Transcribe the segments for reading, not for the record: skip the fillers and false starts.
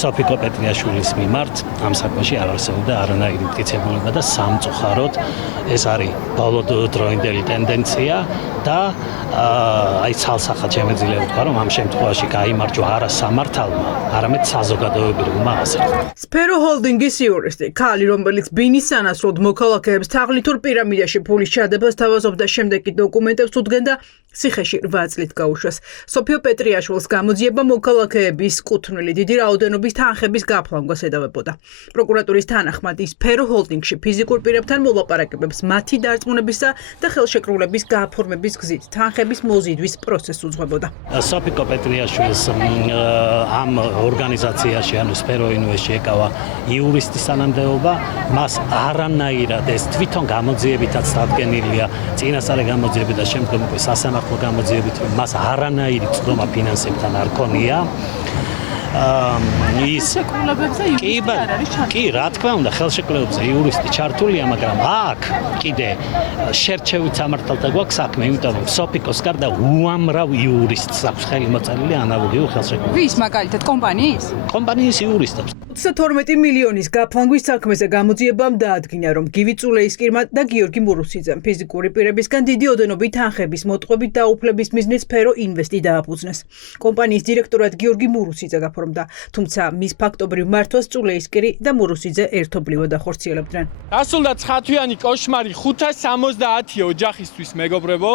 სოფიკო პეტრიაშვილის მიმართ ამ საქმეში არ არსებობდა არანაირი მტკიცებულება და სამწუხაროდ ეს არის ბოლოდროინდელი ტენდენცია და აი ცალსახად შემეძლია ვთქვა, რომ ამ შემთხვევაში გაიმარჯვა არა სამართალმა, არამედ საზოგადოებრივმა აზრმა. სფერო ჰოლდინგის იურისტი, ქალი, რომელიც ბინის სანაცვლოდ მოქალაქეებს თაღლითურ პირამიდაში ფულის ჩადებას თავაზობდა, შემდეგ კი დოკუმენტებს უდგენდა, ციხეში 8 წლით გაუშვეს. სოფიო პეტრიაშვილს გამოძიება მოქალაქეების კუთვნილი დიდი რაოდენობის თანხების გაფლანგვას ედავებოდა. პროკურატურის თანახმად ის სფერო ჰოლდინგში ფიზიკურ პირებთან მოლაპარაკებებს მათი დარწმუნებისა და ხელშეკრულების გაფორმების გზით თანხების მოზიდვის პროცესს უძღვებოდა. სოფიკო პეტრიაშვილს ამ ორგანიზაციაში, ანუ სფერო ინვესტში ეკავა იურისტის სანამდეობა, მას არანაირად ეს თვითონ გამოძიებითაც დადგენილია, წინასწარი გამოძიებით და შემდგომ უკვე სასამართლო გამოძიებით, მას არანაირი წვდომა ფინანსებთან არ ქონია. კი, რა თქმა უნდა, ხელშეკრულებებზე იურისტი ჩართულია, მაგრამ აქ კიდე შერჩევით სამართალთა გვაქვს საქმე, იმიტომ რომ სოფიკოს გარდა უამრავ იურისტს აქვს ხელი მოწერილი ანალოგიურ ხელშეკრულებაზე. ვის მაგალითად კომპანიის? კომპანიის იურისტებს. 12 მილიონის გაფლანგვის საქმეზე გამოძიებამ დაადგინა, რომ გივი წულეისკირმა და გიორგი მურუსიძემ ფიზიკური პირებისგან დიდი ოდენობით თანხების მოტყუებით დაუფლების მიზნით სფერო ინვესტი დააფუძნეს. კომპანიის დირექტორად გიორგი მურუსიძე გაფორმდა, თუმცა მის ფაქტობრივ მართვას წულეისკირი და მურუსიძე ერთობლივად ახორციელებდნენ. დასრულდა 9 თვიანი კოშმარი 570 ოჯახისთვის, მეგობრებო.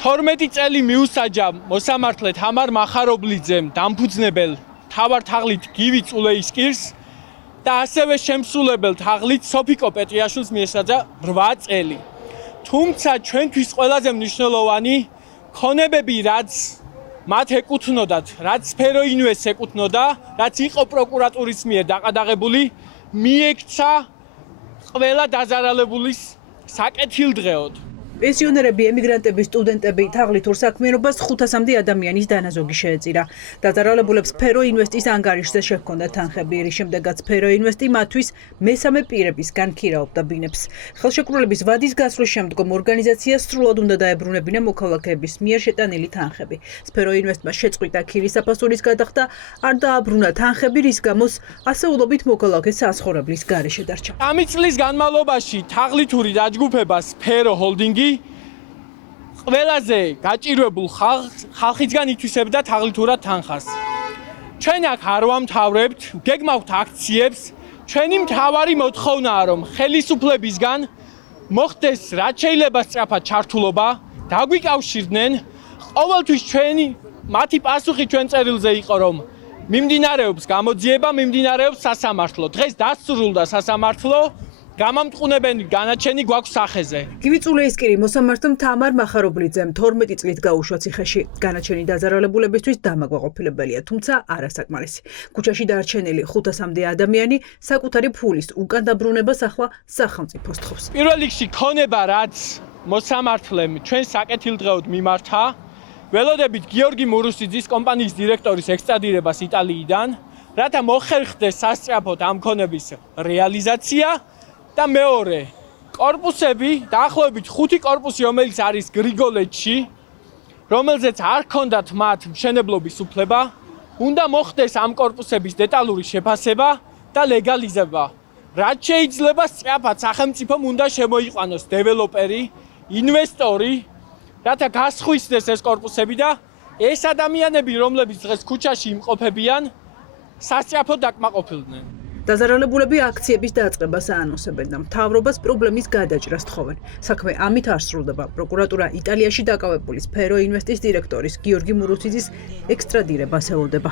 12 წელი მიუსაჯა მოსამართლე თამარ მახარობლიძემ დამფუძნებელ თავარ თაღლით გივი წულეისკირს და ასევე შემსრულებელ თაღლით სოფიკო პეტრიაშვილს მიესაჯა 8 წელი. თუმცა ჩვენთვის ყველაზე მნიშვნელოვანი ქონებები, რაც მათ ეკუთვნოდათ, რაც სფერო ინვესტს ეკუთვნოდა, რაც იყო პროკურატურის მიერ დაყადაღებული, მიექცა ყველა დაზარალებულის საკეთილდღეოდ. პენსიონერები, ემიგრანტები, სტუდენტები თაღლითურ საქმიანობას 500-მდე ადამიანის დანაზოგი შეეწირა. დაზარალებულებს სფერო ინვესტის ანგარიშზე შეჰქონდა თანხები, რის შემდეგაც სფერო ინვესტი მათთვის მესამე პირებისგან ქირაობდა ბინებს. ხელშეკრულების ვადის გასვლის შემდგომ ორგანიზაციას სრულად უნდა დაებრუნებინა მოქალაქეების მიერ შეტანილი თანხები. სფერო ინვესტმა შეწყვიტა ქირის საფასურის გადახდა, არ დააბრუნა თანხები, რის გამოც ასეულობით მოქალაქე საცხოვრებლის გარეშე დარჩა. 3 წლის განმავლობაში თაღლითური დაჯგუფება სფერო ჰოლდინგი ყველაზე გაჭირვებულ ხალხისგან ითვისებდა თაღლითურად თანხას. ჩვენ აქ არ ვამთავრებთ, გეგმავთ აქციებს. ჩვენი მთავარი მოთხოვნაა, რომ ხელისუფლებისგან მოხდეს რაც შეიძლება სწრაფად ჩართულობა, დაგვიკავშირდნენ. ყოველთვის მათი პასუხი ჩვენ წერილზე იყო, რომ მიმდინარეობს გამოძიება, მიმდინარეობს სასამართლო. დღეს დასრულდა სასამართლო. გამამტყუნებელი განაჩენი გვაქვს სახეზე. გივი წულეისკირი მოსამართლემ თამარ მახარობლიძემ 12 წლით გაუშვა ციხეში. განაჩენი დაზარალებულებისთვის დამაკმაყოფილებელია, თუმცა არასაკმარისი. ქუჩაში დარჩენილი 500-მდე ადამიანი საკუთარი ფულის უკან დაბრუნებას ახლა სახელმწიფოს თხოვს. პირველ რიგში ქონება, რაც მოსამართლემ ჩვენ საკეთილდღეოდ მიმართა, ველოდებით გიორგი მურუსიძის კომპანიის დირექტორის ექსტრადირებას იტალიიდან, რათა მოხერხდეს სასწრაფოდ ამ ქონების რეალიზაცია. და მეორე, კორპუსები, დაახლოებით 5 კორპუსი, რომელიც არის გრიგოლეთში, რომელზეც არ ჰქონდათ მათ მშენებლობის უფლება, უნდა მოხდეს ამ კორპუსების დეტალური შეფასება და ლეგალიზება. რაც შეიძლება სწრაფად სახელმწიფომ უნდა შემოიყვანოს დეველოპერი, ინვესტორი, რათა გასხვისდეს ეს კორპუსები და ეს ადამიანები, რომლებიც დღეს ქუჩაში იმყოფებიან, სასწრაფოდ დაკმაყოფილდნენ. დაზარალებულები აქციების დაწყებას აანონსებენ და მთავრობას პრობლემის გადაჭრას თხოვენ. საქმე ამით არ სრულდება. პროკურატურა იტალიაში დაკავებული სფერო ინვესტის დირექტორის გიორგი მურუსიძის ექსტრადირებას ელოდება.